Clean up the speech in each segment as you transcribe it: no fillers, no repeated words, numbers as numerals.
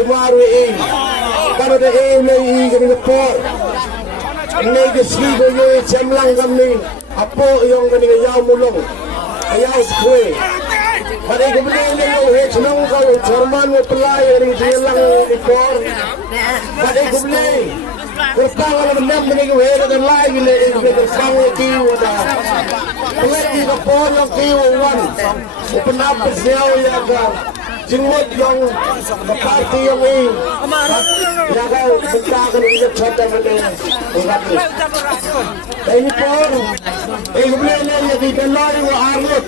Sumaru kalau ada lagi kami report ini kesini kami jemlang kami apa yang kami yau mulung yau sekue pada kemudian ini senang kalau Jerman mempelai dari jemlang report pada kemudian kalau menang ini kami dan lagi ini bersama kiu dah pelati report yang kiu wan pendapat siau yang jenggot yang parti yang ini jaga bertahan untuk cerita mereka ini pun kemudian yang di dalam itu arut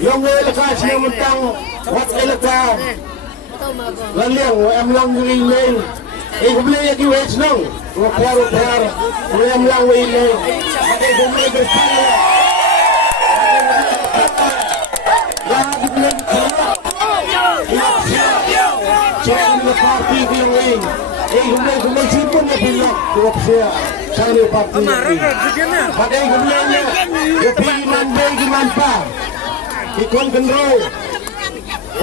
yang lekas yang mentang waktu lekas lalu emlang ini kemudian yang diwet senang rupiah emlang ini kemudian bersalah parti yang ini, kemudian simpun yang bilang korupsi, saya parti ini. Pada kemudiannya, kepikiran bagi manfaat, ikon kendro,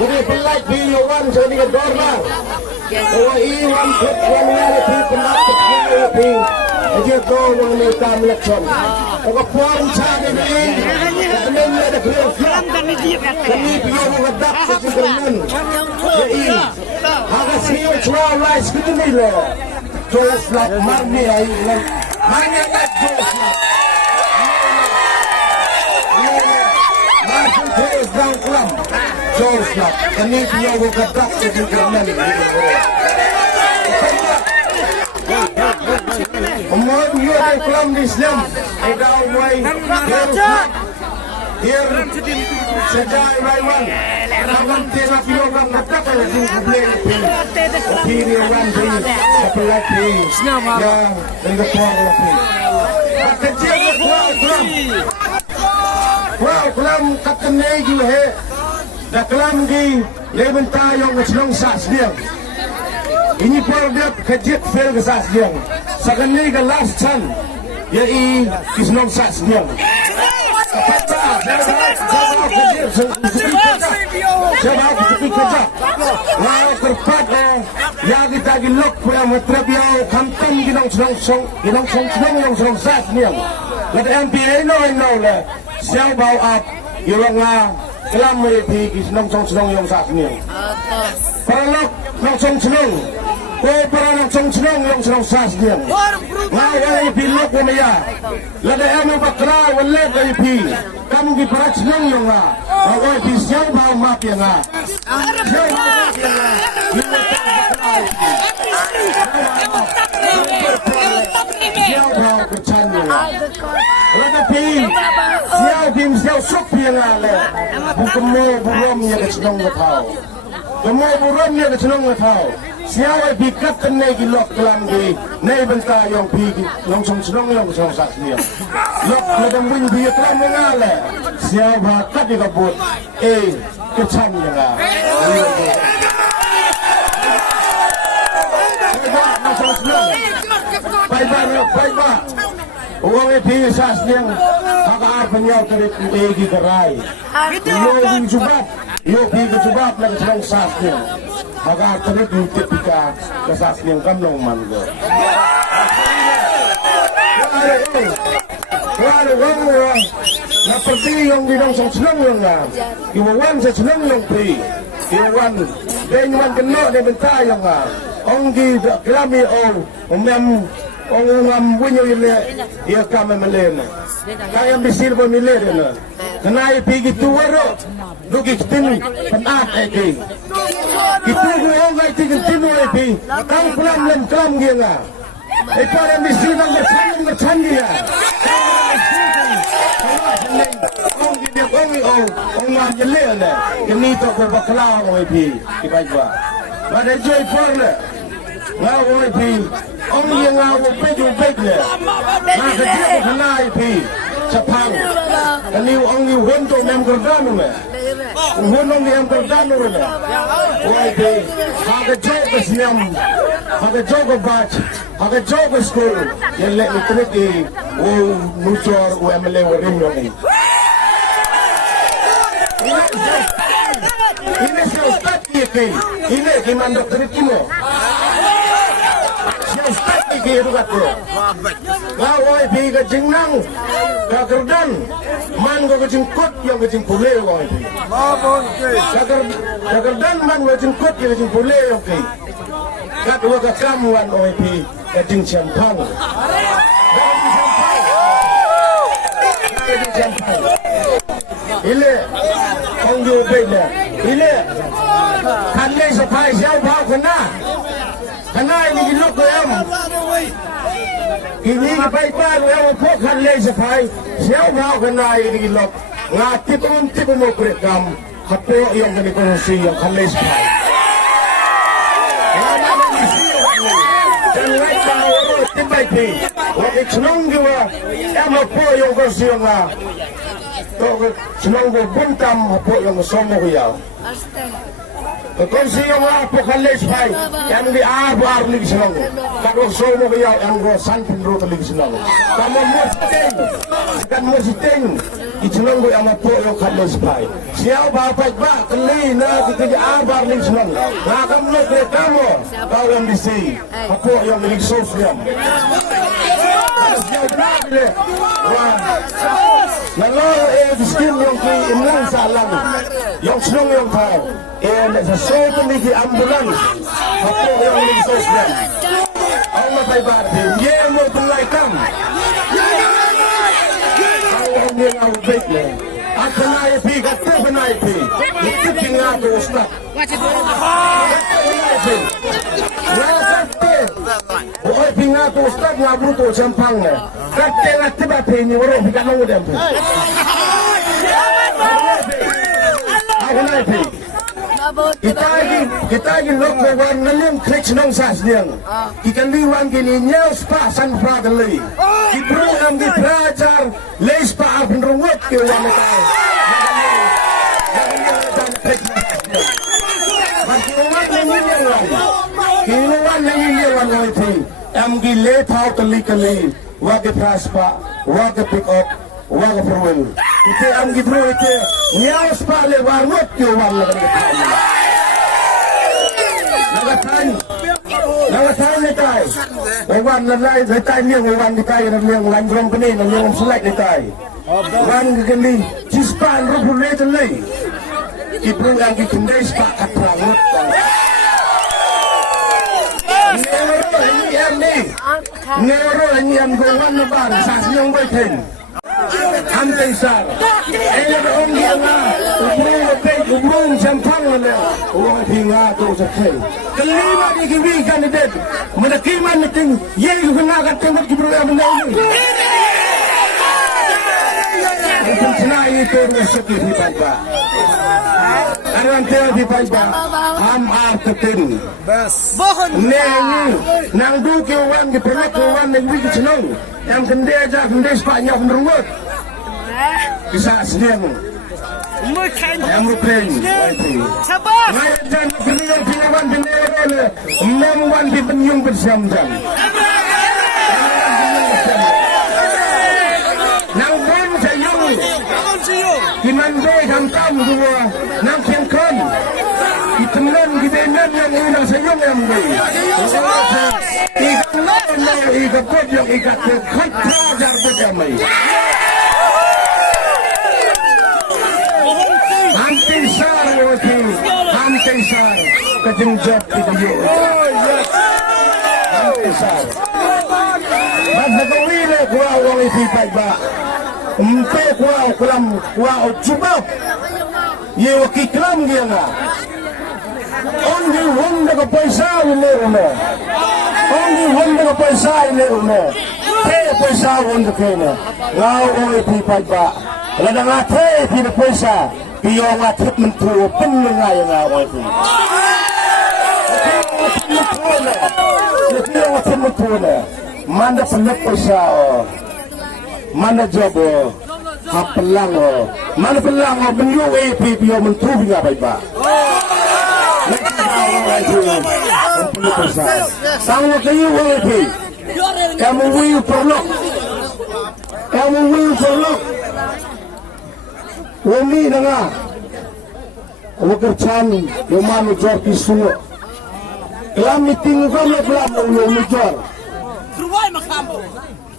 udah pelat bilion saya dengan dolar, bahwa iwan ketuanya lebih pendapat lebih, aja kau yang mereka melakson. Kalau puan cari ini, kemudian ada keluarga, kami biar mengadap kecenderungan, jadi. Agak siu cuaca lais gitu nih loh. Jos lah marni ayu lah. Mana nak jos lah. Masih jos dang kelam. Jos lah. Ini dia bukan tak kejujuran ini. Umur dia ada kelam di Islam. Ada umai. Here sejak Raiwan, orang tiada kilogram nak kalau jumlah opini orang di sebelah di yang mengeluarkan opini. Kecil kelam katanya juga he, dah kelam di lebenta yang kecelong sas dia. Ini dia kejut fail ke sas dia. Sekarang ni ke last chance, ya kisnong sas dia. Sebab kerja, lalu terpat yang kita gilok punya material kantam ginang song yang song sas ni. Lalu MPA no le, siang bau up, yang kelam mereka ginang song yang sas ni. Perlok nang song. Kau pernah nong yang serang sas dia. Ngawai pilok kumaya. Lada emu bakra wale dari pi. Kamu di parat senang yang ngah. Ngawai pisau bau mak yang ngah. Pisau bau kecan yang ngah. Lada pi. Siau dim siau sok yang ngah le. Bukan mau buram yang kecenong ngetau. Kemau buram yang kecenong ngetau. Siapa bikat kena gilok kelam di, naik bentar yang pergi langsung senang yang senang saksinya. Lok ledang wing dia kelam mengalah. Siapa kat dia kabut, kecan dengar. Baik. Orang itu saksinya, agak penyau dari gerai. Yo pergi cuba lagi senang saksinya. Maka terus ketika kesaksian kamu mangga. Wah, nak pergi yang bidang senang yang lah. Iwan senang yang pergi. Iwan dengan kena dia bentar yang lah. Onggi kelami orang punya ile dia kami melena. Kaya bisir pemilih dia. Kenai pergi tua ro, dugi tini penat lagi. Itu orang lagi tini lagi. Kau pelan kelam dia ngah. Ekor yang bisir macam dia. Orang jelek le. Kini tu kau bakal orang pergi. Ibadah. Ada joy for le. Ngau orang pergi. Orang yang ngau pergi le. Nak kerja kenai pergi. Sepang. Kini orang ni untuk yang kerjaan le. Orang yang kerjaan le. Orang pergi. Ada job kesenyam. Ada job kebac. Ada job ke sekolah. Yang le terus nucor UMLA warim yang ni. Ini si Ustaz Kiki. Ini Kiman Dr. Kimo. Si Ustaz Kiki itu kata. Lawai pi ke jengnang, ke kerdan, man ke jengkut yang ke jengpule lawai pi. Ke kerdan man ke jengkut yang ke jengpule yang ke. Kedua ke kamuan lawai pi ke jeng champang. Ile không như vậy nè, ile khăn lên sập hai xéo bao khăn này đi lúc rồi em, ini cái bay ba rồi em phốt khăn lên sập hai xéo bao khăn này đi lúc, ngã tiếp một bệ cam, hấp beo yang cái con si yang khăn lên sập hai, jangan bawa orang tiba tiba, orang senang juga, em hấp beo yang con si yang lah. Senang ko buntam hapo yung somo ko yaw. Kung siya nga po kalis pay, yan di abar lig senang ko. Kung somo ko yaw, yan ko sanpin ro lig senang ko. Kamo mo siteng, isenang ko yung hapo yung kalis pay. Siya ba ba kali na di abar lig senang ko. Nakamot na kamo, kau yung disi, hapo yung lig sosiyam. Siya brabile, Lalu diskin yang ke imlang salang, yang senang yang tahu, sesuatu ni ke ambulans, apa yang ni sosial. Allah taibat, ye mau tulaikan. Allah ni ngau baik le. Aku naik pi, kata naik pi. Itu tinggal tu ustaz. Oi pinga tu ustaz ngabru tu sampang le. Kate la tiba pe ni orang bikan nang udam tu. Aku naik pi. Kita lagi lakukan ngalim klik senang sas dia. Ikan liwan gini nyel spa san pragan lagi. Diprogram di pelajar les spa apa rungut ke wanita. Kinuan na iliwan mo iti. Ang giletaw kali-kali. Wag ipraspa, wag pick up, wag perwil. Iti ang gidro iti. Nyawas pa lewarot kiwan na kanilitaw. Nagatan ni tayo. Ewan na lain, na tayo niyang ewan ni tayo, niyang landrong kanin, niyang select ni tayo. Ewan gagani, chispan, rupulit ang lay. Ibrong ang gikinday spa katrangot. Nero ini yang kawan lebar, sasnyong berten. Ambil sar. Ini orang dia lah. Ubrung sampang mana? Orang pinga tu sakit. Kelima di kiri kandidat. Menekiman meeting. Ye kena kata kibrung yang benar ini. Untuk senai itu resep di pajak. Aran teo di pajak. Ham artetin. Nengi. Nang duki wan di perut wan negeri kesenang. Yang kendai aja kendai sepanjang menurut. Kisah sedang. Yang mungkin. Sabar. Ngajan kirian pinawan bendera. Memuan di penyung bersam-sam. Nang bom sayung. Kimandai hantam dua. Nang kiangkan. Iteman gidenan yang inang sayung yang baik. Ikan lain ikan pot yang ikan terkait rajar berdamai. Antisar waktu, antisar kejenjat kita yuk. Antisar. Masa kawile kuah orang isi pajak. Empe kuah kelam kuah cuba. Ye wakil kelam dia na. Only wonder ke paisa ini uno. Only wonder ke paisa ini uno. Ke paisa wonder kena. Ngau orang isi pajak. Ladang ate isi paisa. Biar ngatip mentu pendengar yang awal itu. Biar ngatip mentu le. Mana penek pesau, mana jobo, pelang mana pelang benyu biar mentu biar baik ba. Penek pesau. Sang kayu kamu will perlu, kamu will perlu. Umi dengar, Wakerchan Yomanu Jorki Suno Kelam meeting kami kelam Yomu Jor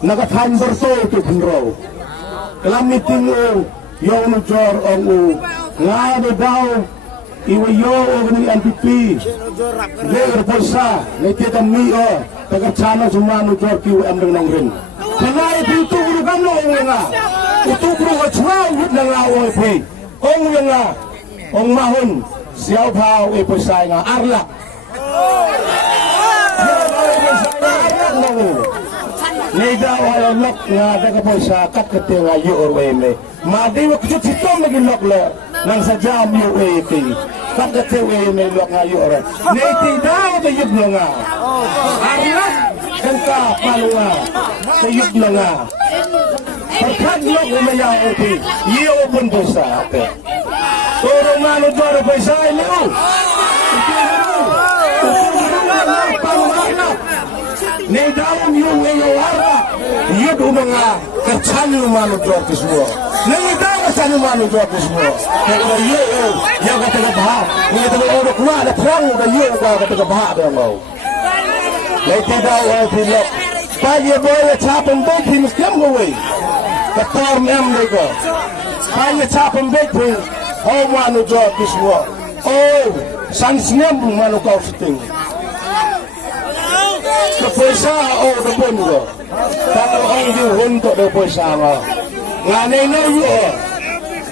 Nakathan berso itu benro Kelam meeting Yomu Jor Ongu Ngade daw Iwa yo ogni NPP Leger Polsa Netitan mi o Wakerchan Yomanu Jorki Amdeng Nongrin Kenai itu urukan lo nga Itu urukan chua Wud na nga oipi Ong nga Ong mahon Siyaw pao iposay nga arlak Nida o lok nga daga po sa katkati nga yuorwe me Madiwa kuchut sitong naging lok le Nang sa jam yuorwe iti Katkati we me lok nga yuorwe Niti daw da yublo nga Arlak Kanta palo nga Sa yublo nga Pagkat lok umayaw iti Iyo pun po sa ate Toro nga no doro po sa ilo Ni dalam yung ngayawara Yun mga Kerchan yung manudrop semua Ni dalam sa yung manudrop semua Kaya yun Yung katagabaha Yung katagabaha Kuma ada perang Yung katagabaha Lagi daw ay pilok Pagi boy Chapang big Himus kiam gawin Katorm em lego Pagi chapang big Oh manudrop semua Oh Sansinem manukau siting Kepuasa oh kebun ko. Kalau orang juhun untuk kepuasa mah. Nganai na yo.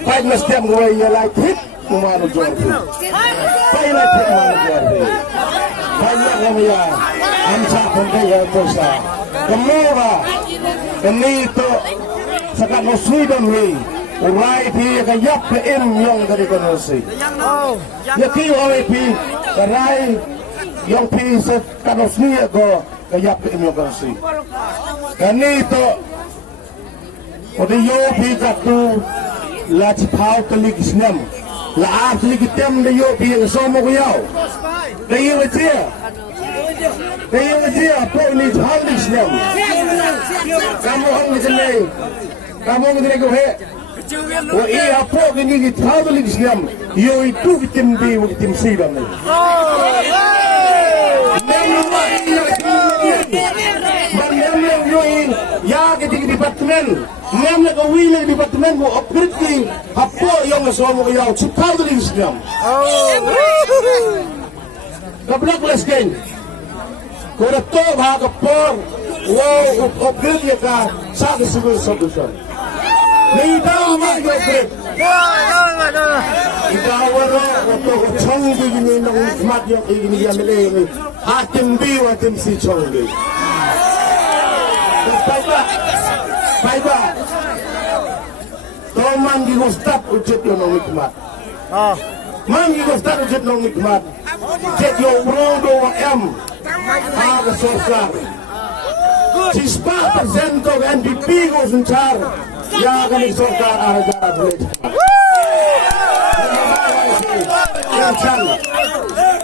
Pai mesti gue ya lagi kumanu jual. Pai lagi kumanu jual. Banyak kami ya. Amsa pun dia kepuasa. Kemura. Ini itu sekat nusui dan ni. Urai pi kayak PM yang dari konosi. Ya kau urai pi karai yang pi sekat nusui ko. Kaya imigrasi. Ganito, o de yo pigatu la chipao kaligis-nem, la artligitem de yo pi somo kuyaw. De yo dia po ni halis-nem. Kamu ang nilay, kamu ang nilay ko he. O iya po kini gitao kaligis-nem, yo itu gitim bi, gitim silam. Ya ketika departemen, mana kawin di departemen mo upgrade apa yang semua yang cepat dari Islam. Kablak lesken, kau tu bahag por, wow upgrade ya ka satu sebuah solution. Ni tahu mana upgrade? Ikaw wala ito chong begini ng mat yung igini yamile atim biu atim si chong bi. Paiba. To mangi gustap ujet yo nong ikmat. Mangi gustap ujet nong ikmat. Jet yo brodo wa em. Aga sosar. 6% of NDP ko suncar. Ya kan sosar araja boleh.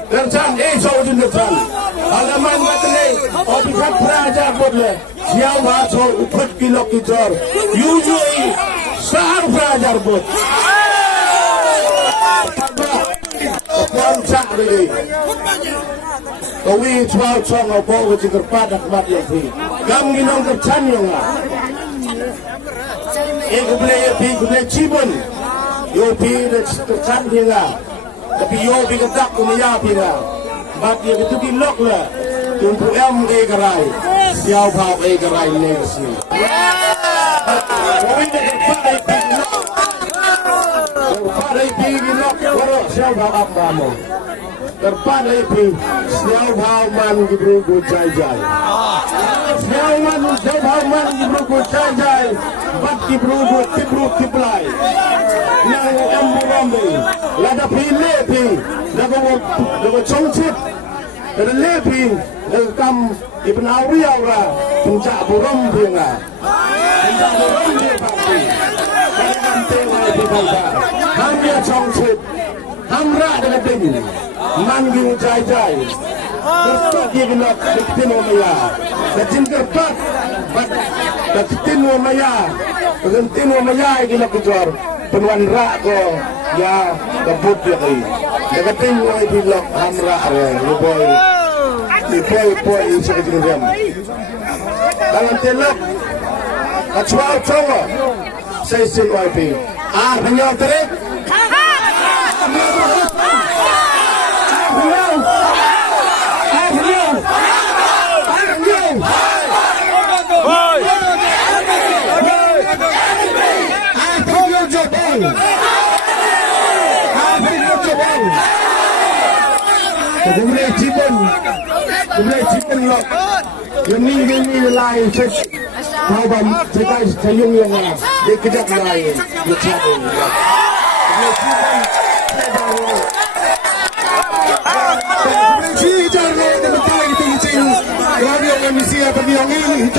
Kerjaan jauhin kerjaan. Alaman matne, obikat peraja boleh. Siapa masuk upat kilo kijor, yujui sahar peraja bot. Kuancak ini. Kawi cuau cuang apa kejiker padak mat yang pi. Gam ginong kerjaan yang lah. Kubele cibun. Yo pi kerjaan dia lah. Tapi yo pi ketak kumia pi lah. Mat dia itu kilok lah. Untuk em egerai, siapa bau egerai negasi. Kami terpakai tinggi nak, kalau siapa bau apa mau? Terpakai tinggi, siapa bau man gibru gujai. Siapa man gibru gujai, bat gibru kiplai. Nang em burambi, lada pilih pi, lagu congcit. Dari lebih kam Ibn Auriaura puncak buram dia puncak buram dia pasti dari kanting lagi bangsa hamnya congsit hamra dengan tinggi manggil jai kertas dia kena ketin omaya kecil kertas ketin omaya kena kejar penuan rak ko ya kebut ya kai deketing oi bilok hamra ni boy sekejeng diam dalam telok kecuali cowok saya sin YP hanya terik kemudian cipen loh ini lain kau bam cekai sayung yang mana dia kejap lain dia cipen si jarno dia betul itu cing radio kami siapa dia ini